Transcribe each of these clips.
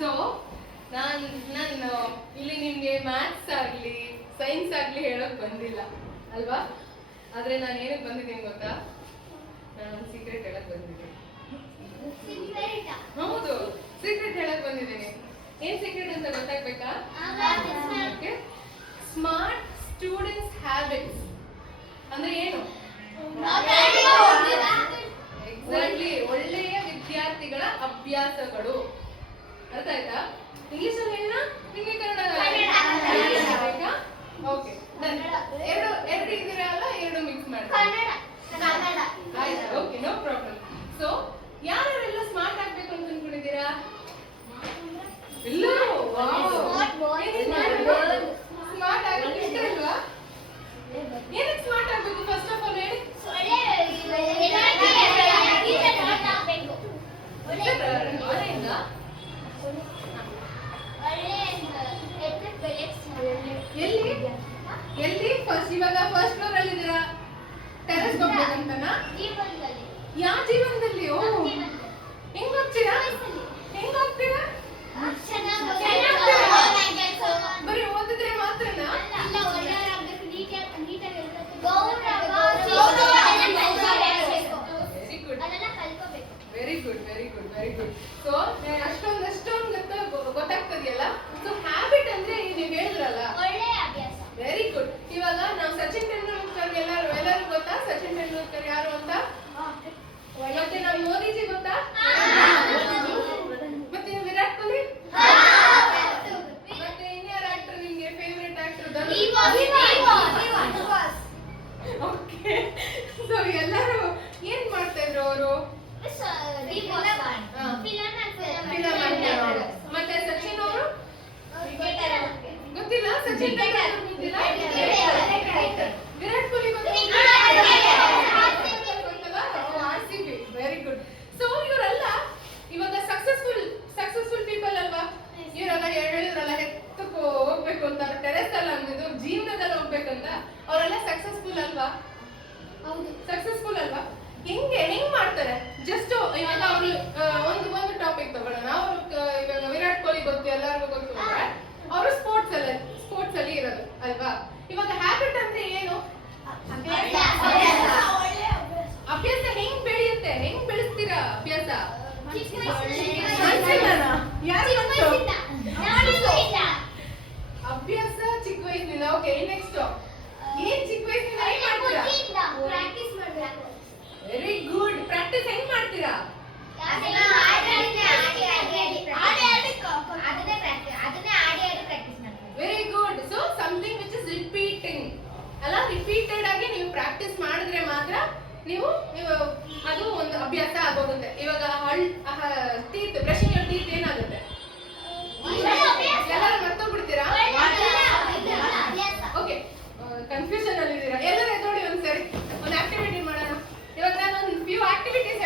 So ನಾನು ಇಲ್ಲಿ ನಿಮ್ಗೆ ಮ್ಯಾಥ್ಸ್ ಆಗ್ಲಿ ಸೈನ್ಸ್ ಆಗ್ಲಿ ಹೇಳೋಕ್ ಬಂದಿಲ್ಲ ಅಲ್ವಾ? ಆದ್ರೆ ನಾನು ಏನಕ್ಕೆ ಬಂದಿದ್ದೀನಿ ಗೊತ್ತಾ? ನಾನು ಒಂದು ಸೀಕ್ರೆಟ್ ಹೇಳಕ್ ಬಂದಿದ್ದೀನಿ. ಹೌದು, ಸೀಕ್ರೆಟ್ ಹೇಳಕ್ ಬಂದಿದ್ದೀನಿ. ಏನ್ ಸೀಕ್ರೆಟ್ ಅಂತ ಗೊತ್ತಾಗ್ಬೇಕಾ? ಸ್ಮಾರ್ಟ್ ಸ್ಟೂಡೆಂಟ್ಸ್ ಹ್ಯಾಬಿಟ್ಸ್ ಅಂದ್ರೆ ಏನು? ಎಕ್ಸಾಕ್ಟ್ಲಿ, ಒಳ್ಳೆಯ ವಿದ್ಯಾರ್ಥಿಗಳ ಅಭ್ಯಾಸಗಳು. ಅರ್ಥ ಆಯ್ತಾ? ಇಂಗ್ಲಿಷ್ ಅಲ್ಲಿ ಏನ, ನಿಮಗೆ ಕನ್ನಡ ಬೇಕಾ? ಓಕೆ, ಎರಡು ಇದೀರಲ್ಲ, ಎರಡು ಮಿಕ್ಸ್ ಮಾಡಿ. ಆಯ್ತಾ? Okay, no problem. ಸೊ ಯಾರೆಲ್ಲ ಸ್ಮಾರ್ಟ್ ಆಗ್ಬೇಕು ಅಂತ ಅನ್ಕೊಂಡಿದ್ದೀರಾ? ಎಲ್ಲರೂ ಸ್ಮಾರ್ಟ್ ಆಗಕ್ಕೆ ಇಷ್ಟ ಅಲ್ವಾ? ಏನಕ್ಕೆ ಸ್ಮಾರ್ಟ್ ಆಗ್ಬೇಕು? ಫಸ್ಟ್ ಆಫ್ ಆಲ್ ಹೇಳಿ. ಎಲ್ಲಿ ಫಸ್ಟ್? ಇವಾಗ ಫಸ್ಟ್ ಫ್ಲೋರ್ ಅಲ್ಲಿ ಇದ್ದೀರಾ, ಟೆರೆಸ್ ಹೋಗ್ಬೇಕಂತನಾ? ಯಾವ ಜೀವನದಲ್ಲಿ? ಓ, ಹೆಂಗ್ ಹೋಗ್ತೀರಾ? ಹೆಂಗ್ ಹೋಗ್ತೀರಾ? ಬರೀ ಓದಿದ್ರೆ ಮಾತ್ರನಾ? Very good, very good, very good. So ಅಷ್ಟೊಂದು ಗೊತ್ತಾಗ್ತದೆಯಲ್ಲ. ಸೊ ಹ್ಯಾಬಿಟ್ ಅಂದ್ರೆ ನೀವು ಹೇಳಿದ್ರಲ್ಲ, ವೆರಿ ಗುಡ್. ಇವಾಗ ನಾವು ಸಚಿನ್ ತೆಂಡೂಲ್ಕರ್ ಎಲ್ಲರೂ ಗೊತ್ತಾ? ಸಚಿನ್ ತೆಂಡೂಲ್ಕರ್ ಯಾರು ಅಂತ? ಮತ್ತೆ ನಾವು ಮೋದಿಜಿ ಗೊತ್ತಾ? ಮತ್ತೆ ವಿರಾಟ್ ಕೊಹ್ಲಿ? ಮತ್ತೆ ಇನ್ಯಾರ ಆಕ್ಟರ್ ನಿಮ್ಗೆ ಫೇವರೇಟ್ ಆಕ್ಟರ್? ಓಕೆ. ಸೊ ಎಲ್ಲರೂ ಏನ್ ಮಾಡ್ತಾ ಇದ್ರು ಅವರು? ಮತ್ತೆ ಸಚಿನ್ ಅವರು ಗೊತ್ತಿಲ್ಲ? ಸಚಿನ್ ತೆಂಡೂಲ್ಕರ್ ಗೊತ್ತಿಲ್ಲ? ವಿರಾಟ್ ಕೊಹ್ಲಿ ಗೊತ್ತಿಲ್ಲ? RCB, very good. ಸೊ ಇವರೆಲ್ಲ ಇವಾಗ ಸಕ್ಸಸ್ಫುಲ್ ಪೀಪಲ್ ಅಲ್ವಾ? ಇವರೆಲ್ಲ ಹೇಳಿದ್ರಲ್ಲ, ಎತ್ತಕ್ಕೂ ಹೋಗ್ಬೇಕು ಅಂತ, ಟೆರೆಸ್ ಅಲ್ಲ ಅಂದಿದ್ದು, ಜೀವನದಲ್ಲಿ ಹೋಗ್ಬೇಕಂತ. ಅವರೆಲ್ಲ ಸಕ್ಸಸ್ಫುಲ್ ಅಲ್ವಾ? ಸಕ್ಸಸ್ಫುಲ್ ಅಲ್ವಾ? ಹೆಂಗ್ ಮಾಡ್ತಾರೆ? ಜಸ್ಟ್ ಇವಾಗ ಅವ್ರು ಒಂದು ಟಾಪಿಕ್ ತಗೊಳ್ಳೋಣ. ಅವರು ಇವಾಗ ವಿರಾಟ್ ಕೊಹ್ಲಿ ಗೊತ್ತು, ಎಲ್ಲರಿಗೂ ಗೊತ್ತು. ಅವರು ಸ್ಪೋರ್ಟ್ಸ್ ಅಲ್ಲಿ ಇರೋದು ಅಲ್ವಾ? ಇವಾಗ ಹ್ಯಾಬಿಟ್ ಅಂದ್ರೆ ಏನು? ಅಭ್ಯಾಸ ಹೆಂಗ್ ಬೆಳೆಯುತ್ತೆ? ಹೆಂಗ್ ಬೆಳೆಸ್ತೀರಾ ಅಭ್ಯಾಸ? ಅಭ್ಯಾಸ ಚಿಕ್ಕ ವಯಸ್ಸಿನಿಂದ. ಓಕೆ, ನೆಕ್ಸ್ಟ್ ಏನ್ ಚಿಕ್ಕ ವಯಸ್ಸಿನಿಂದ ಏನ್ ಮಾಡ್ತೀರಾ? Very good. ಪ್ರಾಕ್ಟೀಸ್ ಹೆಂಗ್ ಮಾಡ್ತೀರಾ? Very good. So something which is repeating ಅಲ್ಲ, ರಿಪೀಟೆಡ್ ಆಗಿ ನೀವು ಪ್ರಾಕ್ಟೀಸ್ ಮಾಡಿದ್ರೆ ಮಾತ್ರ ನೀವು ಅದು ಒಂದು ಅಭ್ಯಾಸ ಆಗೋಗುತ್ತೆ. ಇವಾಗ ಟೀತ್ ಬ್ರಷಿಂಗ್ ಯೋರ್ ಟೀತ್ ಏನಾಗುತ್ತೆ? ಎಲ್ಲರೂ ಮರ್ತೋಗ್ಬಿಡ್ತೀರಾ? ಓಕೆ, ಕನ್ಫ್ಯೂಷನ್ ಅಲ್ಲಿ ಇದ್ದೀರಾ? ಎಲ್ಲರೂ ಎದ್ದೋಡಿ ಒಂದ್ಸರಿ ಒಂದು ಆಕ್ಟಿವಿಟಿ ಮಾಡೋಣ. ಇವಾಗ ನಾನು ಒಂದು ಫ್ಯೂ ಆಕ್ಟಿವಿಟೀಸ್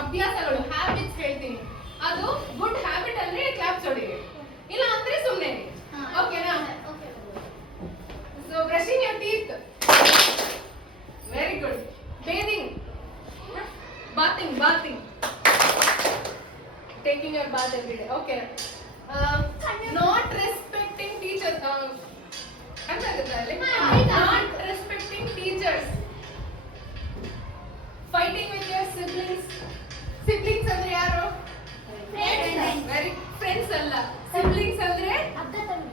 ಅಭ್ಯಾಸಗಳು, ಹ್ಯಾಬಿಟ್ಸ್ ಹೇಳ್ತೀನಿ. ಅದು ಗುಡ್ ಹ್ಯಾಬಿಟ್ ಅಂದ್ರೆ ಕ್ಲಾಪ್ಸ್ ಹೊಡಿರಿ, ಇಲ್ಲ ಅಂದ್ರೆ ಸುಮ್ಮನೆ. ಓಕೆನಾ? So brushing your teeth, very good. ಬೇದಿಂಗ್, bathing, taking your bath every day. Okay. Not respecting teachers. Not respecting teachers. Fighting with your siblings. Siblings ಅಂದ್ರೆ ಯಾರು? Very friends ಅಲ್ಲ, siblings ಅಂದ್ರೆ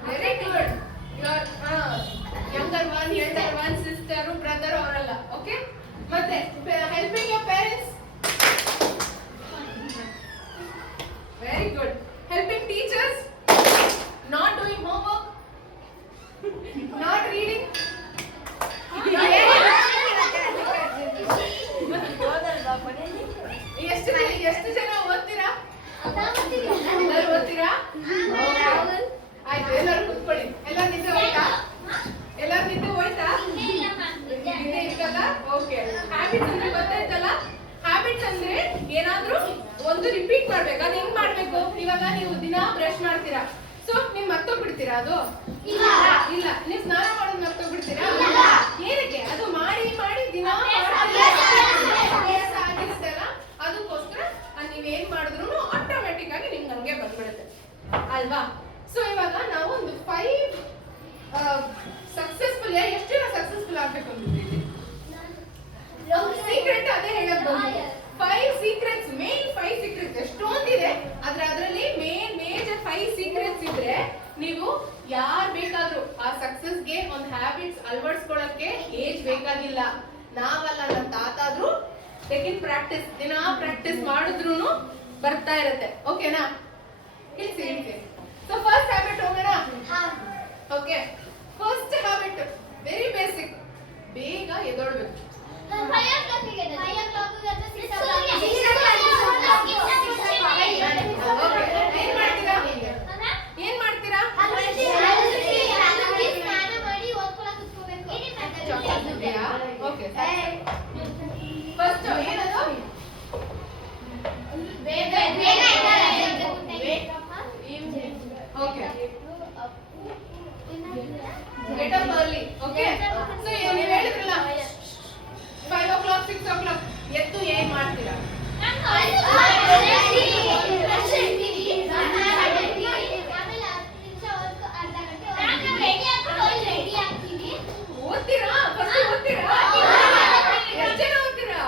very good. Your younger one, elder one, sister, brother ಅವರಲ್ಲ. Okay. ಮತ್ತೆ helping your parents. Very good. Helping teachers. Not doing homework. Not reading. ಎಷ್ಟು ಜನ ಓದ್ತೀರಾ? ಎಲ್ಲರೂ ಓದ್ತೀರಾ? ಆಯ್ತು, ಎಲ್ಲರೂ ಕುತ್ಕೊಳ್ಳಿ. ಎಲ್ಲರೂ ನಿದ್ದೆ ಹೋಯ್ತಾ? ನಿದ್ದೆ ಇರ್ತಲ್ಲ? ಓಕೆ. ಹ್ಯಾಬಿಟ್ಸ್ ಅಂದ್ರೆ ಗೊತ್ತಾಯ್ತಲ್ಲ? ಹ್ಯಾಬಿಟ್ಸ್ ಅಂದ್ರೆ ಏನಾದ್ರೂ ಒಂದು ರಿಪೀಟ್ ಮಾಡ್ಬೇಕು. ಅದು ಹೆಂಗ್ ಮಾಡ್ಬೇಕು? ಇವಾಗ ನೀವು ದಿನ ಬ್ರಷ್ ಮಾಡ್ತೀರಾ, ಸೊ ನೀವು ಮರ್ತೋಗ್ಬಿಡ್ತೀರಾ? ಅದು ಇಲ್ಲ. ನೀವು ಸ್ನಾನ ಮಾಡೋದು ಮರ್ತೋಗ್ಬಿಡ್ತೀರಾ? ಏನಕ್ಕೆ? ಅದು ಮಾಡಿ ದಿನ ಅಭ್ಯಾಸ ಆಗಿರುತ್ತಲ್ಲ, ಅದಕ್ಕೋಸ್ಕರ ನೀವೇನ್ ಮಾಡಿದ್ರು ಆಟೋಮೆಟಿಕ್ ಆಗಿ ನಿಮ್ಗೆ ಹಂಗೆ ಬಂದ್ಬಿಡುತ್ತೆ. ಅಲ್ವಾ? ಸೊ ಇವಾಗ ನಾವು ಒಂದು 5 ಸಕ್ಸಸ್ಫುಲ್, ಎಷ್ಟು ಜನ ಸಕ್ಸಸ್ಫುಲ್ ಆಗ್ಬೇಕು ಅಂತಿದ್ದೀವಿ? ಸೀಕ್ರೆಟ್ ಅದೇ ಹೇಳಕ್ ಬಂದು 5 ಸೀಕ್ರೆಟ್ಸ್, ಮೇನ್ 5 ಸೀಕ್ರೆಟ್ಸ್ ಎಷ್ಟೊಂದಿದೆ, ಅದರಲ್ಲಿ ಮೇಜರ್ 5 ಸೀಕ್ರೆಟ್ಸ್ ಇದ್ರೆ ನೀವು ಯಾರು ಬೇಕಾದ್ರೂ ಆ ಸಕ್ಸಸ್ಗೆ ಒಂದು ಹ್ಯಾಬಿಟ್ಸ್ ಅಳವಡಿಸ್ಕೊಳ್ಳಕ್ಕೆ ಏಜ್ ಬೇಕಾಗಿಲ್ಲ. ನಾವಲ್ಲ, ನಮ್ಮ ತಾತಾದ್ರೂ ಟೇಕಿಂಗ್ ಪ್ರಾಕ್ಟೀಸ್, ದಿನ ಪ್ರಾಕ್ಟೀಸ್ ಮಾಡಿದ್ರು ಬರ್ತಾ ಇರುತ್ತೆ. ಓಕೆನಾ? ಇಳಿಸಿ. ಸೊ ಫಸ್ಟ್ ಹ್ಯಾಬಿಟ್ ಹೋಗೋಣ. Okay, first habit very basic, ಬೇಗ ಎದ್ದೇಳಬೇಕು. ಏನ್ ಮಾಡ್ತೀರಾ? ಓಕೆ, ಫಸ್ಟ್ ಏನದು? Okay, get up early. Okay, so ನೀವು ಹೇಳಿದ್ರಲ್ಲ 5 o'clock 6 o'clock ಎದ್ದು ಏನ್ ಮಾಡ್ತೀರಾ? ಓದ್ತೀರಾ? ಫಸ್ಟ್ ಓದ್ತೀರಾ? ಎಷ್ಟು ಜನ ಓದ್ತೀರಾ?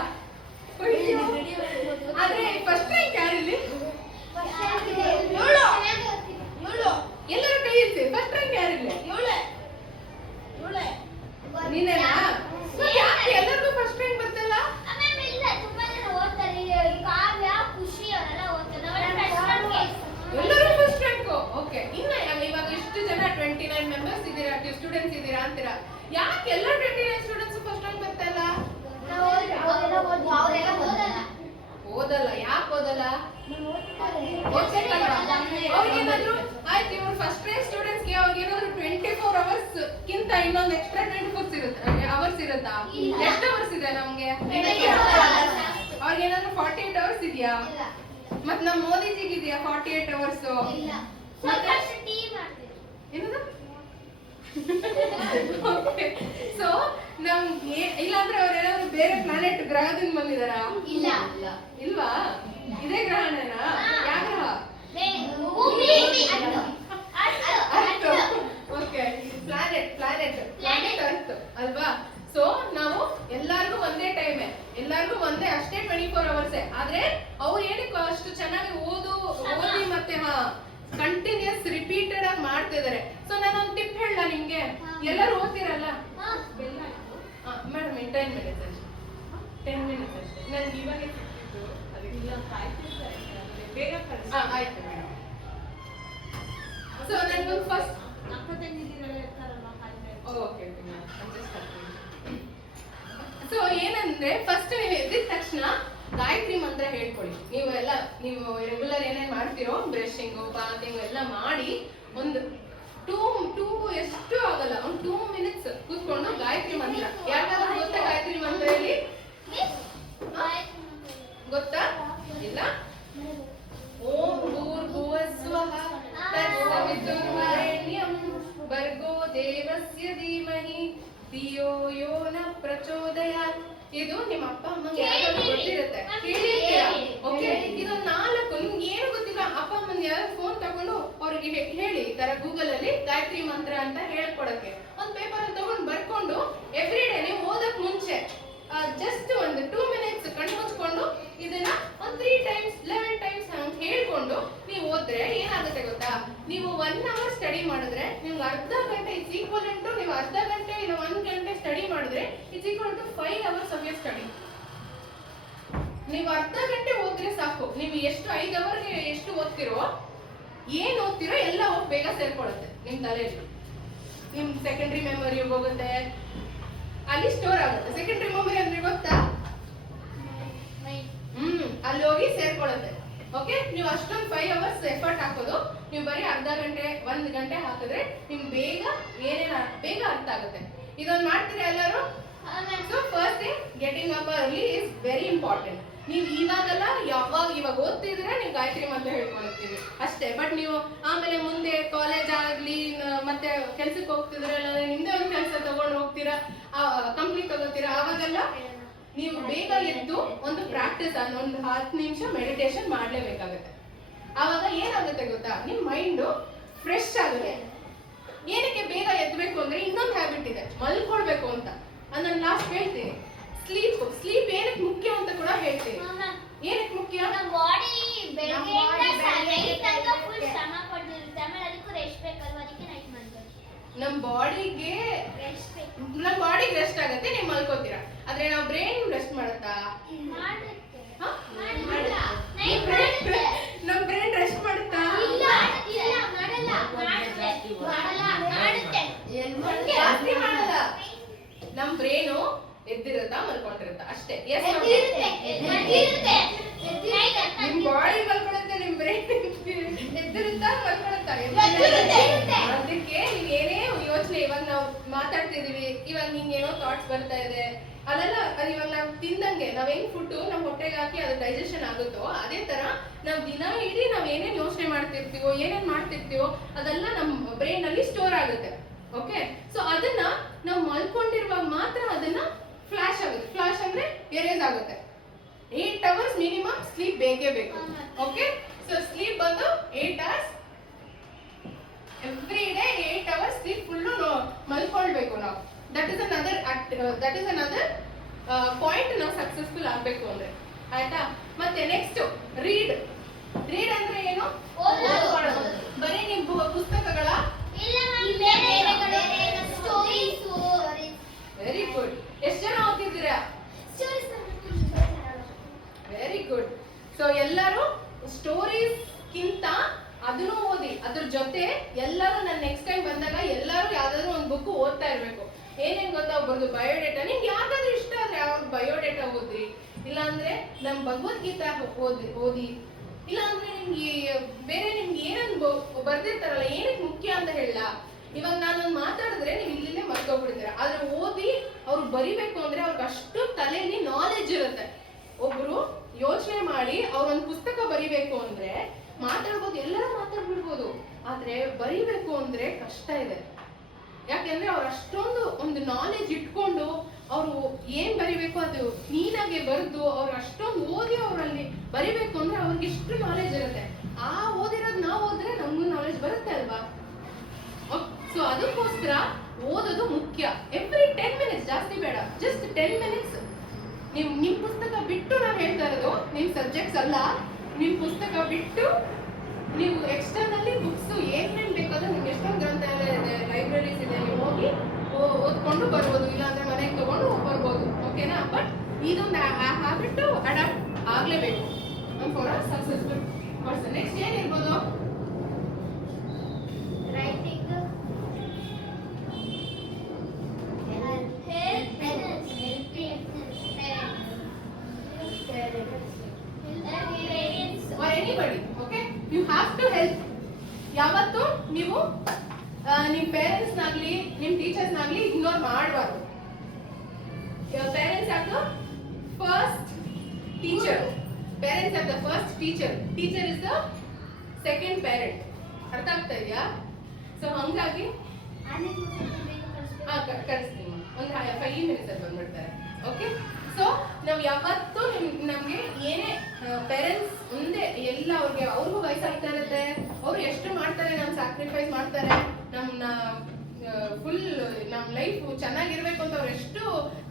ಆದ್ರೆ ಫಸ್ಟ್ ರ್ಯಾಂಕ್ ಯಾರಿಲ್ಲಿ? ಎಲ್ಲರ ಕೈ ಇರಿಸಿ. ಫಸ್ಟ್ ರ್ಯಾಂಕ್ ಯಾರಿಲ್ಲ? ನೀನೇನಾ? ಯಾಕೆ ಎಲ್ಲರಿಗೂ ಫಸ್ಟ್ ರ್ಯಾಂಕ್ ಬರ್ತಲ್ಲ? ಎಲ್ಲರೂ ಫಸ್ಟ್ ರ್ಯಾಂಕ್. ಓಕೆ, ಇನ್ನ ಇವಾಗ ಇಷ್ಟು ಜನ 29 ಮೆಂಬರ್ಸ್ ಇದ್ದೀರಾ, ಸ್ಟೂಡೆಂಟ್ಸ್ ಇದ್ದೀರಾ ಅಂತೀರಾ. ಯಾಕೆ ಎಲ್ಲ 29 ಸ್ಟೂಡೆಂಟ್ಸ್ ಫಸ್ಟ್ ರ್ಯಾಂಕ್ ಬರ್ತಲ್ಲ? ಓದಲ್ಲ. ಯಾಕೆ ಓದಲ್ಲ? ಅವ್ರಿಗೇನಾದ್ರು ಆಯ್ತು, ಇವ್ರು ಫಸ್ಟ್ ರ್ಯಾಂಕ್ ಸ್ಟೂಡೆಂಟ್ಸ್ಗೆ ಅವ್ರಿಗೇನಾದ್ರು 24 ಅವರ್ಸ್ ಗಿಂತ ಇನ್ನೊಂದು ಎಕ್ಸ್ಟ್ರಾ 24 ಇರುತ್ತೆ, ಅವರ್ಸ್ ಇರುತ್ತಾ? ಎಷ್ಟು ಅವರ್ಸ್ ಇದೆ ನಮ್ಗೆ? ಅವ್ರಿಗೇನಾದ್ರು 48 ಅವರ್ಸ್ ಇದೆಯಾ? ಮತ್ ನಮ್ ಮೋದಿಜಿಗೆ ಇದೆಯಾ 48 ಅವರ್ಸ್? ಏನದು? ಸೊ ನಮ್ಗೆ ಇಲ್ಲಾಂದ್ರೆ ಅವ್ರೇನಾದ್ರು ಬೇರೆ ಪ್ಲಾನೆಟ್ ಗ್ರಹದಿಂದ ಬಂದಿದಾರ? ಇಲ್ವಾ? ಇದೇ ಗ್ರಹನೇನಾ? ಯಾವ ಗ್ರಹ? ಓಕೆ, ಪ್ಲಾನೆಟ್ ಅರ್ತ್ ಅಲ್ವಾ? ಸೊ ನಾವು ಎಲ್ಲಾರ್ಗು ಒಂದೇ ಟೈಮೇ, ಎಲ್ಲಾರ್ಗು ಒಂದೇ ಅಷ್ಟೇ 24 ಅವರ್ಸ್. ಆದ್ರೆ ಅವ್ರು ಏನಕ್ಕೆ ಅಷ್ಟು ಚೆನ್ನಾಗಿ ಓದಿ ಮತ್ತೆ ಕಂಟಿನ್ಯೂಸ್ ರಿಪೀಟೆಡ್ ಆಗಿ ಮಾಡ್ತಿದ್ದಾರೆ. ಸೊ ನಾನೊಂದು ಟಿಪ್ ಹೇಳ ನಿಮ್ಗೆ. ಎಲ್ಲರೂ ಓದ್ತಿರಲ್ಲ ಮೇಡಮ್, 10 ಮಿನಿಟ್ಸ್ ಅಷ್ಟೇ, 10 ಮಿನಿಟ್ಸ್ ಅಷ್ಟೇ. ನನ್ಗೆ ಇವಾಗ ಸಿಕ್ಕಿದ್ದು ಅದಕ್ಕೆ ಬೇಗ ಆಯ್ತು ಮೇಡಮ್. ಸೊ ನನ್ಗೊಂದು ಫಸ್ಟ್ ಓಕೆ, ಸೊ ಏನಂದ್ರೆ ಫಸ್ಟ್ ಎದ್ದಿದ ತಕ್ಷಣ ಗಾಯತ್ರಿ ಮಂತ್ರ ಹೇಳ್ಕೊಳ್ಳಿ. ನೀವು ರೆಗ್ಯುಲರ್ ಏನೇನ್ ಮಾಡ್ತಿರೋ, ಬ್ರಷಿಂಗು, ಬಾತಿಂಗ್ ಎಲ್ಲ ಮಾಡಿ ಒಂದು 2 ಎಷ್ಟು ಆಗಲ್ಲ, ಒಂದು 2 ಮಿನಿಟ್ಸ್ ಕೂತ್ಕೊಂಡು ಗಾಯತ್ರಿ ಮಂತ್ರ. ಯಾವ್ದಾದ್ರು ಗೊತ್ತಾ ಗಾಯತ್ರಿ ಮಂತ್ರ? ಹೇಳಿ, ಗೊತ್ತಾ? ಇಲ್ಲ? ಓಂ ಭೂರ್ಭುವಸ್ವಃ ತತ್ಸವಿತುರ್ವರೆಣ್ಯಂ ಭರ್ಗೋ ದೇವಸ್ಯ ಧೀಮಹಿ ಧಿಯೋ ಯೋ ನ ಪ್ರಚೋದಯಾತ್. ಇದು ನಿಮ್ಮ ಅಪ್ಪ ಅಮ್ಮಂಗೆ ಯಾವ್ದಾದ್ರು ಗೊತ್ತಿರುತ್ತೆ, ಕೇಳಿರ್ತೀರಾ? ಓಕೆ, ಇದು 4 ನಿಮ್ಗೆ ಏನು ಗೊತ್ತಿಲ್ಲ, ಅಪ್ಪ ಅಮ್ಮಂಗೆ ಯಾವ್ದು ಫೋನ್ ತಗೊಂಡು ಅವ್ರಿಗೆ ಹೇಳಿ, ಈ ತರ ಗೂಗಲ್ ಅಲ್ಲಿ ಗಾಯತ್ರಿ ಮಂತ್ರ ಅಂತ ಹೇಳ್ಕೊಡಕ್ಕೆ ಒಂದು ಪೇಪರ್ ಅಲ್ಲಿ ತಗೊಂಡು ಬರ್ಕೊಂಡು ಎವ್ರಿ ಡೇ ನೀವು ಓದಕ್ ಮುಂಚೆ ಜಸ್ಟ್ ಒಂದು 2 ಮಿನಿಟ್ಸ್ ಕಣ್ಣು ಮುಚ್ಕೊಂಡು ಇದನ್ನ ಒಂದು 3 ಟೈಮ್ಸ್ 11 ಟೈಮ್ಸ್ ಹಂಗೆ ಹೇಳ್ಕೊಂಡು ನೀವು ಓದಿದ್ರೆ ಏನಾಗುತ್ತೆ ಗೊತ್ತಾ? ನೀವು 1 ಅವರ್ ಸ್ಟಡಿ ಮಾಡಿದ್ರೆ ನಿಮ್ಗೆ ಅರ್ಧ ಗಂಟೆ ಇಟ್ಸ್ ಈಕ್ವಲ್ ಟು, ನೀವು ಅರ್ಧ ಗಂಟೆ ಇಲ್ಲ 1 ಗಂಟೆ ಸ್ಟಡಿ ಮಾಡಿದ್ರೆ it's equal to 5 hours of your study. ನೀವು ಅರ್ಧ ಗಂಟೆ ಓದಿದ್ರೆ ಸಾಕು. ನೀವು ಎಷ್ಟು 5 ಅವರ್ಗೆ ಎಷ್ಟು ಓದ್ತಿರೋ, ಏನ್ ಓದ್ತಿರೋ ಎಲ್ಲ ಬೇಗ ಸೇರ್ಕೊಳ್ಳುತ್ತೆ ನಿಮ್ ತಲೆಯಲ್ಲಿ. ನಿಮ್ ಸೆಕೆಂಡ್ರಿ ಮೆಮೊರಿ ಹೋಗುತ್ತೆ, ಅಲ್ಲಿ ಸ್ಟೋರ್ ಆಗುತ್ತೆ. ಸೆಕೆಂಡ್ರಿ ಮೆಮೊರಿ ಅಂದ್ರೆ ಗೊತ್ತಾ? ಅಲ್ಲಿ ಹೋಗಿ ಸೇರ್ಕೊಳ್ಳುತ್ತೆ. ಓಕೆ, ನೀವು ಅಷ್ಟೊಂದು 5 ಅವರ್ಸ್ ಎಫರ್ಟ್ ಹಾಕೋದು, ನೀವು ಬರೀ ಅರ್ಧ ಗಂಟೆ 1 ಗಂಟೆ ಹಾಕಿದ್ರೆ ನಿಮ್ಗೆ ಬೇಗ ಅರ್ಥ ಆಗುತ್ತೆ. ಇದೊಂದು ಮಾಡ್ತೀರಾ ಎಲ್ಲರೂ? So first thing, getting up early is very important. ನೀವು ಇವಾಗ ಓದ್ತಿದ್ರೆ ನೀವು ಗಾಯತ್ರಿ ಮಂತ್ರ ಹೇಳ್ಕೊಳ್ತೀವಿ ಅಷ್ಟೇ. ಬಟ್ ನೀವು ಆಮೇಲೆ ಮುಂದೆ ಕಾಲೇಜ್ ಆಗ್ಲಿ ಮತ್ತೆ ಕೆಲ್ಸಕ್ಕೆ ಹೋಗ್ತಿದ್ರೆ, ನಿಮ್ದೇ ಒಂದು ಕೆಲಸ ತಗೊಂಡು ಹೋಗ್ತೀರಾ, ಕಂಪ್ಲೀಟ್ ತಗೋತೀರಾ, ಅವಾಗೆಲ್ಲ ನೀವು ಬೇಗ ಎದ್ದು ಒಂದು ಪ್ರಾಕ್ಟೀಸ್ ಒಂದು 10 ನಿಮಿಷ ಮೆಡಿಟೇಷನ್ ಮಾಡ್ಲೇಬೇಕಾಗುತ್ತೆ. ಆವಾಗ ಏನಾಗುತ್ತೆ ಏನಾಗುತ್ತೆ ಗೊತ್ತಾ, ನಿಮ್ ಮೈಂಡ್ ಫ್ರೆಶ್ ಆಗುತ್ತೆ. ಏನಕ್ಕೆ ಬೇಗ ಎದ್ಬೇಕು ಅಂದ್ರೆ ಇನ್ನೊಂದು ಹ್ಯಾಬಿಟ್ ಇದೆ, ಮಲ್ಕೊಳ್ಬೇಕು ಅಂತ. ನಾನು ಲಾಸ್ಟ್ ಹೇಳ್ತೀನಿ. ಸ್ಲೀಪ್ ಏನಕ್ಕೆ ಮುಖ್ಯ ಅಂತ ಕೂಡ ಹೇಳ್ತೀನಿ. ಏನಕ್ಕೆ ಮುಖ್ಯ? ನಮ್ಮ ಬಾಡಿ ಬೆಳಗ್ಗೆಯಿಂದ ನೈಟ್ ತನಕ ಫುಲ್ ಶ್ರಮ ಪಡ್ತಿರುತ್ತೆ, ಆಮೇಲೆ ಅದಕ್ಕೂ ರೆಸ್ಟ್ ಬೇಕಲ್ವಾ, ಅದಕ್ಕೆ ನೈಟ್ ಮಾಡ್ಬೇಕು. ನಮ್ಮ ಬಾಡಿಗೆ ರೆಸ್ಟ್ ಆಗುತ್ತೆ, ನೀವು ಮಲ್ಕೋತೀರಾ. ಆದ್ರೆ ನಾವು ಬ್ರೈನ್ ರೆಸ್ಟ್ ಮಾಡುತ್ತಾ? ನಮ್ ಬ್ರೈನ್ ರೆಸ್ಟ್ ಮಾಡುತ್ತಾ? ಜಾಸ್ತಿ ಮಾಡಲ್ಲ. ನಮ್ ಬ್ರೈನು ಎದ್ದಿರುತ್ತಾ ಮಲ್ಕೊಂಡಿರುತ್ತಾ ಅಷ್ಟೇ. ನಿಮ್ ಬಾಡಿ ಮಲ್ಕೊಳುತ್ತೆ, ನಿಮ್ ಬ್ರೈನ್ ಎದ್ದಿರುತ್ತಾ ಮಲ್ಕೊಳುತ್ತಾ? ಅದಕ್ಕೆ ನೀವ್ ಏನೇ ಯೋಚನೆ, ಇವಾಗ ನಾವು ಮಾತಾಡ್ತಿದೀವಿ, ಇವಾಗ ನಿಂಗೇನೋ ಥಾಟ್ಸ್ ಬರ್ತಾ ಇದೆ, ಅಲ್ಲೆಲ್ಲ ಅದು ಇವಾಗ ನಾವು ತಿಂದಂಗೆ, ನಾವ್ ಹೆಂಗ್ ಫುಡ್ ನಮ್ ಹೊಟ್ಟೆಗೆ ಹಾಕಿ ಅದು ಡೈಜೆಷನ್ ಆಗುತ್ತೋ, ಅದೇ ತರ ನಾವ್ ದಿನ ಇಡೀ ನಾವ್ ಏನೇನ್ ಯೋಚನೆ ಮಾಡ್ತಿರ್ತೀವೋ, ಏನೇನ್ ಮಾಡ್ತಿರ್ತೀವೋ ಅದೆಲ್ಲ ನಮ್ ಬ್ರೈನ್ ಅಲ್ಲಿ ಸ್ಟೋರ್ ಆಗುತ್ತೆ. ಓಕೆ, ಸೊ ಅದನ್ನ ನಾವು ಮಲ್ಕೊಂಡಿರುವಾಗ ಮಾತ್ರ ಅದನ್ನ ಫ್ಲಾಶ್ ಆಗುತ್ತೆ. ಫ್ಲಾಶ್ ಅಂದ್ರೆ ಎರೇಸ್ ಆಗುತ್ತೆ. 8 hours ಮಿನಿಮಮ್ ಸ್ಲೀಪ್ ಬೇಕೇ ಬೇಕು. ಓಕೆ, ಸೊ ಸ್ಲೀಪ್ ಬಂದು 8 hours every day. 8 hours sleep full ಮಲ್ಕೊಳ್ಬೇಕು ನಾವು. ದಟ್ ಇಸ್ ಅನದರ್ ಪಾಯಿಂಟ್ ನಾವು ಸಕ್ಸಸ್ಫುಲ್ ಆಗ್ಬೇಕು ಅಂದ್ರೆ. ಆಯ್ತಾ? ಮತ್ತೆ ನೆಕ್ಸ್ಟ್ ರೀಡ್ ಅಂದ್ರೆ ಏನು? ಬರೀ ನಿಮ್ ಪುಸ್ತಕಗಳ? Very good. ಎಷ್ಟು ಜನ ಓದ್ತಿದ್ದೀರಾ? Very good. ಸೊ ಎಲ್ಲರೂ ಸ್ಟೋರೀಸ್ ಕಿಂತ ಅದನ್ನು ಓದಿ, ಅದ್ರ ಜೊತೆ ಎಲ್ಲರೂ ನಾನು ನೆಕ್ಸ್ಟ್ ಟೈಮ್ ಬಂದಾಗ ಎಲ್ಲರೂ ಯಾವ್ದಾದ್ರು ಒಂದು ಬುಕ್ ಓದ್ತಾ ಇರ್ಬೇಕು. ಏನೇನ್ ಗೊತ್ತಾ, ಒಬ್ಬರದು ಬಯೋಡೇಟಾ, ನಿಮ್ಗೆ ಯಾವ್ದಾದ್ರು ಇಷ್ಟ ಆದ್ರೆ ಅವ್ರ ಬಯೋಡೇಟಾ ಓದ್ರಿ, ಇಲ್ಲಾಂದ್ರೆ ನಮ್ ಭಗವದ್ಗೀತಾ ಓದಿ, ಇಲ್ಲಾಂದ್ರೆ ನಿಮ್ಗೆ ಬೇರೆ ನಿಮ್ಗೆ ಏನನ್ ಬರ್ದಿರ್ತಾರಲ್ಲ, ಏನಕ್ಕೆ ಮುಖ್ಯ ಅಂತ ಹೇಳ. ಇವಾಗ ನಾನೊಂದು ಮಾತಾಡಿದ್ರೆ ನೀವು ಇಲ್ಲಿಂದ ಮರ್ತೋಗ್ಬಿಡ್ತೀರ. ಆದ್ರೆ ಓದಿ ಅವ್ರು ಬರಿಬೇಕು ಅಂದ್ರೆ ಅವ್ರಿಗೆ ಅಷ್ಟು ತಲೆಯಲ್ಲಿ ನಾಲೆಜ್ ಇರುತ್ತೆ. ಒಬ್ರು ಯೋಚನೆ ಮಾಡಿ ಅವ್ರೊಂದು ಪುಸ್ತಕ ಬರಿಬೇಕು ಅಂದ್ರೆ ಮಾತಾಡ್ಬೋದು, ಎಲ್ಲರೂ ಮಾತಾಡ್ಬಿಡ್ಬೋದು, ಆದ್ರೆ ಬರಿಬೇಕು ಅಂದ್ರೆ ಕಷ್ಟ ಇದೆ. ಯಾಕೆಂದ್ರೆ ಅವ್ರು ಅಷ್ಟೊಂದು ಒಂದು ನಾಲೆಜ್ ಇಟ್ಕೊಂಡು ಅವರು ಏನ್ ಬರಿಬೇಕು ಅದು ನೀನಾಗೆ ಬರೆದು ಅವ್ರು ಅಷ್ಟೊಂದು ಓದಿ ಅವರಲ್ಲಿ ಬರಿಬೇಕು ಅಂದ್ರೆ ಅವ್ರಿಗೆ ಎಷ್ಟು ನಾಲೆಜ್ ಇರುತ್ತೆ. ಆ ಓದಿರೋದ್ ನಾವು ಓದಿದ್ರೆ ನಮಗೂ ನಾಲೆಜ್ ಬರುತ್ತೆ ಅಲ್ವಾ? ಸೊ ಅದಕ್ಕೋಸ್ಕರ ಓದೋದು ಮುಖ್ಯ. ಎವ್ರಿ 10 minutes, ಜಾಸ್ತಿ ಬೇಡ, ಜಸ್ಟ್ 10 minutes. ನಿಮ್ ಪುಸ್ತಕ ಬಿಟ್ಟು ನಾನು ಹೇಳ್ತಾ ಇರೋದು, ನಿಮ್ ಸಬ್ಜೆಕ್ಟ್ಸ್ ಅಲ್ಲ, ನಿಮ್ ಪುಸ್ತಕ ಬಿಟ್ಟು ನೀವು ಎಕ್ಸ್ಟರ್ನಲ್ಲಿ ಬುಕ್ಸ್ ಏನೇನ್ ಬೇಕಾದ್ರೂ ನಿಮ್ಗೆ ಎಷ್ಟೊಂದು ಗ್ರಂಥಾಲಯ ಇದೆ, ಲೈಬ್ರರೀಸ್ ಇದೆ, ನೀವು ಹೋಗಿ ಓದ್ಕೊಂಡು ಬರ್ಬೋದು, ಇಲ್ಲಾಂದ್ರೆ ಮನೆಗೆ ತಗೊಂಡು ಬರ್ಬೋದು. ಓಕೆನಾ? ಬಟ್ ಇದೊಂದು ಹ್ಯಾಬಿಟ್ ಅಡಾಪ್ಟ್ ಆಗ್ಲೇಬೇಕು for a successful person. Next ಏನಿರ್ಬೋದು? Writing, or anybody. Okay, you have to help. ಯಾವತ್ತು ನೀವು ನಿಮ್ ಪೇರೆಂಟ್ಸ್ ನಾಗ್ಲಿ ನಿಮ್ ಟೀಚರ್ಸ್ ನಾಗ್ಲಿ ಇಗ್ನೋರ್ ಮಾಡಬಾರ್ದು. Parents are the first teacher. Parents are the first teacher. Teacher is the second parent. ಅರ್ಥ ಆಗ್ತಾ ಇದೆಯಾ? So ಹಂಗಾಗಿ ಕಳಿಸ್ತೀನಿ, ಒಂದು 5 minutes ಅಲ್ಲಿ ಬಂದ್ಬಿಡ್ತಾರೆ. ಓಕೆ, ಸೊ ನಾವ್ ಯಾವತ್ತೂ ನಮ್ಗೆ ಏನೇ ಪೇರೆಂಟ್ಸ್ ಮುಂದೆ ಎಲ್ಲ ಅವ್ರಿಗೂ ವಯಸ್ಸಾಗ್ತಾ ಇರುತ್ತೆ, ಅವ್ರು ಎಷ್ಟು ಮಾಡ್ತಾರೆ, ನಮ್ ಸ್ಯಾಕ್ರಿಫೈಸ್ ಮಾಡ್ತಾರೆ, ನಮ್ನ ಫುಲ್ ನಮ್ ಲೈಫ್ ಚೆನ್ನಾಗಿರ್ಬೇಕು ಅಂತ ಅವ್ರು ಎಷ್ಟು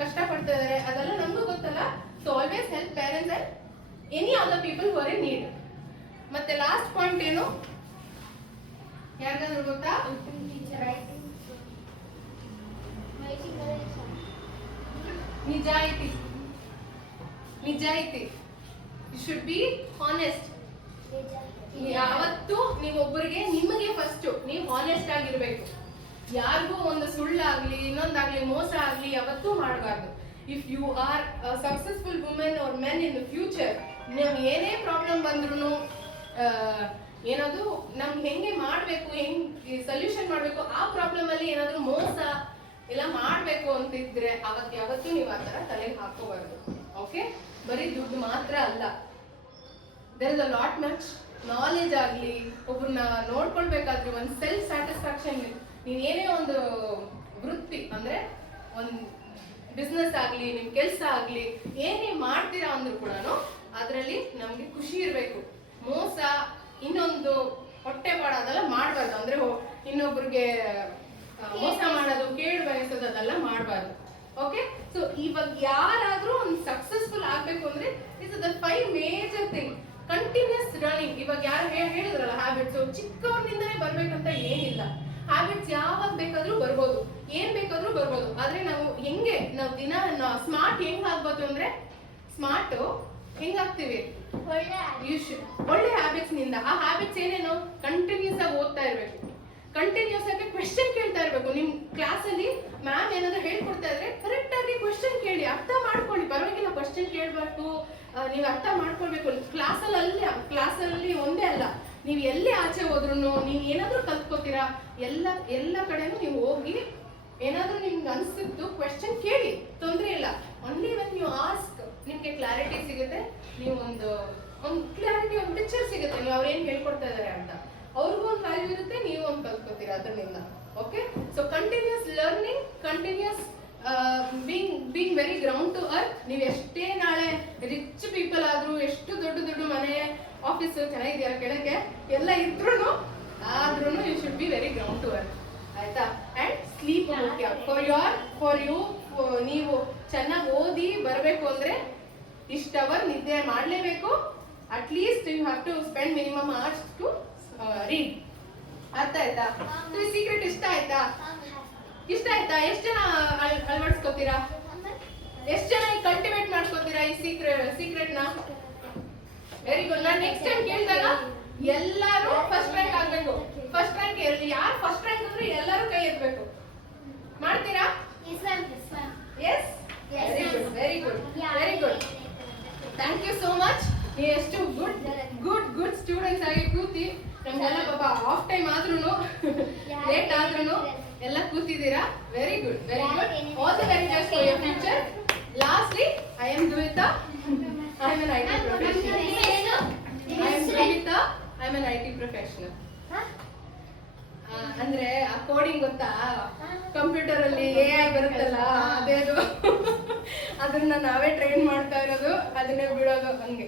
ಕಷ್ಟ ಪಡ್ತಾ ಇದಾರೆ, ಅದೆಲ್ಲ ನಮಗೂ ಗೊತ್ತಲ್ಲ. So always help parents and any other people who are in need. ಮತ್ತೆ ಲಾಸ್ಟ್ ಪಾಯಿಂಟ್ ಏನು ಯಾರಿಗಾದ್ರೂ ಗೊತ್ತಾ? ನಿಜಾಯಿತಿ. You should be honest. ಯಾವತ್ತು ನೀವೊಬ್ಬರಿಗೆ ನಿಮಗೆ ಫಸ್ಟ್ ನೀವು ಹಾನೆಸ್ಟ್ ಆಗಿರ್ಬೇಕು. ಯಾರಿಗೂ ಒಂದು ಸುಳ್ಳಾಗ್ಲಿ ಇನ್ನೊಂದಾಗ್ಲಿ ಮೋಸ ಆಗ್ಲಿ ಯಾವತ್ತೂ ಮಾಡಬಾರ್ದು. If you are successful women or men in the future, ನೀವು ಏನೇ ಪ್ರಾಬ್ಲಮ್ ಬಂದ್ರು ಏನಾದ್ರು ನಮ್ಗೆ ಹೆಂಗೆ ಮಾಡ್ಬೇಕು, ಹೆಂಗ್ ಸೊಲ್ಯೂಷನ್ ಮಾಡ್ಬೇಕು, ಆ ಪ್ರಾಬ್ಲಮ್ ಅಲ್ಲಿ ಏನಾದ್ರು ಮೋಸ ಎಲ್ಲ ಮಾಡ್ಬೇಕು ಅಂತಿದ್ರೆ ಅವತ್ತು ಯಾವತ್ತೂ ನೀವು ಆ ತರ ತಲೆಗೆ ಹಾಕೋಬಾರ್ದು. ಓಕೆ, ಬರೀ ದುಡ್ಡು ಮಾತ್ರ ಅಲ್ಲ, there is a lot much knowledge ಆಗ್ಲಿ, ಒಬ್ಬರನ್ನ ನೋಡ್ಕೊಳ್ಬೇಕಾದ್ರೆ ಒಂದು ಸೆಲ್ಫ್ ಸ್ಯಾಟಿಸ್ಫ್ಯಾಕ್ಷನ್. ನೀವೇನೇ ಒಂದು ವೃತ್ತಿ ಅಂದ್ರೆ ಒಂದು ಬಿಸ್ನೆಸ್ ಆಗ್ಲಿ, ನಿಮ್ ಕೆಲಸ ಆಗ್ಲಿ, ಏನೇ ಮಾಡ್ತೀರಾ ಅಂದ್ರೂ ಕೂಡ ಅದರಲ್ಲಿ ನಮ್ಗೆ ಖುಷಿ ಇರಬೇಕು. ಮೋಸ ಇನ್ನೊಂದು ಇನ್ನೊಬ್ರಿಗೆ ಮೋಸ ಮಾಡೋದು, ಕೇಳು ಬಯಸೋದು ಅದೆಲ್ಲ ಮಾಡಬಾರ್ದು. ಓಕೆ, ಸೊ ಇವಾಗ ಯಾರಾದ್ರೂ ಒಂದು ಸಕ್ಸಸ್ಫುಲ್ ಆಗ್ಬೇಕು ಅಂದ್ರೆ is the 5 major thing. Continuous running. ಇವಾಗ ಯಾರು ಹೇಳಿದ್ರಲ್ಲ ಹ್ಯಾಬಿಟ್ಸ್, ಚಿಕ್ಕವ್ರಿಂದನೇ ಬರ್ಬೇಕಂತ ಏನಿಲ್ಲ. ಹ್ಯಾಬಿಟ್ಸ್ ಯಾವಾಗ ಬೇಕಾದ್ರೂ ಬರ್ಬೋದು, ಏನ್ ಬೇಕಾದ್ರೂ ಬರ್ಬೋದು. ಆದ್ರೆ ನಾವು ದಿನ ಸ್ಮಾರ್ಟ್ ಹೆಂಗ್ ಆಗ್ಬೋದು ಅಂದ್ರೆ, ಸ್ಮಾರ್ಟ್ ಹೆಂಗಾಗ್ತೀವಿ, ಒಳ್ಳೆ ಹ್ಯಾಬಿಟ್ಸ್ ನಿಂದ. ಆ ಹ್ಯಾಬಿಟ್ಸ್ ಏನೇನು, ಕಂಟಿನ್ಯೂಸ್ ಆಗಿ ಓದ್ತಾ ಇರ್ಬೇಕು, ಕಂಟಿನ್ಯೂಸ್ ಆಗಿ ಕ್ವೆಶ್ಚನ್ ಕೇಳ್ತಾ ಇರ್ಬೇಕು. ನಿಮ್ ಕ್ಲಾಸ್ ಅಲ್ಲಿ ಮ್ಯಾಮ್ ಏನಾದ್ರು ಹೇಳ್ಕೊಡ್ತಾ ಇದ್ರೆ ಕರೆಕ್ಟ್ ಆಗಿ ಕ್ವೆಶ್ಚನ್ ಕೇಳಿ, ಅರ್ಥ ಮಾಡ್ಕೊಳ್ಳಿ. ಪರವಾಗಿಲ್ಲ, ಕ್ವೆಶ್ಚನ್ ಕೇಳ್ಬೇಕು, ನೀವು ಅರ್ಥ ಮಾಡ್ಕೊಳ್ಬೇಕು. ಕ್ಲಾಸಲ್ಲಿ ಒಂದೇ ಅಲ್ಲ, ನೀವು ಎಲ್ಲಿ ಆಚೆ ಹೋದ್ರು ನೀವು ಏನಾದ್ರೂ ಕಲ್ತ್ಕೋತೀರಾ. ಎಲ್ಲ ಕಡೆನೂ ನೀವು ಹೋಗಿ ಏನಾದ್ರೂ ನಿಮ್ಗೆ ಅನ್ಸಿದ್ದು ಕ್ವೆಶ್ಚನ್ ಕೇಳಿ, ತೊಂದ್ರೆ ಇಲ್ಲ. ಓನ್ಲಿ ವೆನ್ ಯು ಆಸ್ಕ್ ನಿಮ್ಗೆ ಕ್ಲಾರಿಟಿ ಸಿಗುತ್ತೆ. ನೀವು ಒಂದು ಕ್ಲಾರಿಟಿ, ಒಂದು ಪಿಕ್ಚರ್ ಸಿಗುತ್ತೆ, ನೀವು ಅವ್ರು ಏನ್ ಹೇಳ್ಕೊಡ್ತಾ ಇದಾರೆ ಅಂತ. ಅವ್ರಿಗೂ ಒಂದು ವ್ಯಾಲ್ಯೂ ಇರುತ್ತೆ, ನೀವು ಒಂದು ಕಲ್ತ್ಕೋತೀರಾ ಅದರಿಂದ. Okay, so continuous learning, continuous being very ground to earth. ನೀವು ಎಷ್ಟೇ ನಾಳೆ ರಿಚ್ ಪೀಪಲ್ ಆದ್ರೂ, ಎಷ್ಟು ದೊಡ್ಡ ಮನೆ, ಆಫೀಸ್ ಚೆನ್ನಾಗಿದೆಯಲ್ಲ ಕೆಳಗೆ ಎಲ್ಲ ಇದ್ರೂ you should be very ground to earth. ಆಯ್ತಾ? ಅಂಡ್ ಸ್ಲೀಪ್ ಮುಖ್ಯ. ಫಾರ್ ಯು ನೀವು ಚೆನ್ನಾಗಿ ಓದಿ ಬರಬೇಕು ಅಂದ್ರೆ ಇಷ್ಟು ಅವರ್ ನಿದ್ದೆ ಮಾಡಲೇಬೇಕು. At least you have to spend minimum hours to read. ಅರ್ಥ ಆಯ್ತಾ? ಈ ಸೀಕ್ರೆಟ್ ಇಷ್ಟ ಆಯ್ತಾ? ಎಷ್ಟು ಜನ ಅಳವಡಿಸ್ಕೋತೀರಾ? ಎಷ್ಟು ಜನ ಈ ಕಲ್ಟಿವೇಟ್ ಮಾಡ್ಕೋತೀರಾ ಈ ಸೀಕ್ರೆಟ್ ನ? Very good. ನಾನು ನೆಕ್ಸ್ಟ್ ಟೈಮ್ ಕೇಳಿದಾಗ ಎಲ್ಲರೂ ಫಸ್ಟ್ ರ್ಯಾಂಕ್ ಆಗ್ಬೇಕು. ಫಸ್ಟ್ ರ್ಯಾಂಕ್ ಯಾರು ಫಸ್ಟ್ ರ್ಯಾಂಕ್ ಅಂದ್ರೆ ಎಲ್ಲರೂ ಕೈ ಎತ್ತಬೇಕು. ಮಾಡ್ತೀರಾ? Yes, very good. Thank you so much. ನೀವು ಎಷ್ಟು ಗುಡ್ ಸ್ಟೂಡೆಂಟ್ಸ್ ಆಗಿ ಕೂತಿ ನಮ್ಗೆಲ್ಲ ಪಾಪ ಆಫ್ ಟೈಮ್ ಆದ್ರೂ ಲೇಟ್ ಆದ್ರೂ ಎಲ್ಲ ಕೂತಿದ್ದೀರಾ. Very good. All the very best for your future. Lastly, I am Duvitha. I am an IT professional. ಅಂದ್ರೆ ಆ ಕೋಡಿಂಗ್ ಗೊತ್ತಾ, ಕಂಪ್ಯೂಟರ್ ಅಲ್ಲಿ AI ಬರುತ್ತಲ್ಲ, ಅದೇದು ಅದನ್ನ ನಾವೇ ಟ್ರೈನ್ ಮಾಡ್ತಾ ಇರೋದು, ಅದನ್ನೇ ಬಿಡೋದು, ಹಂಗೆ.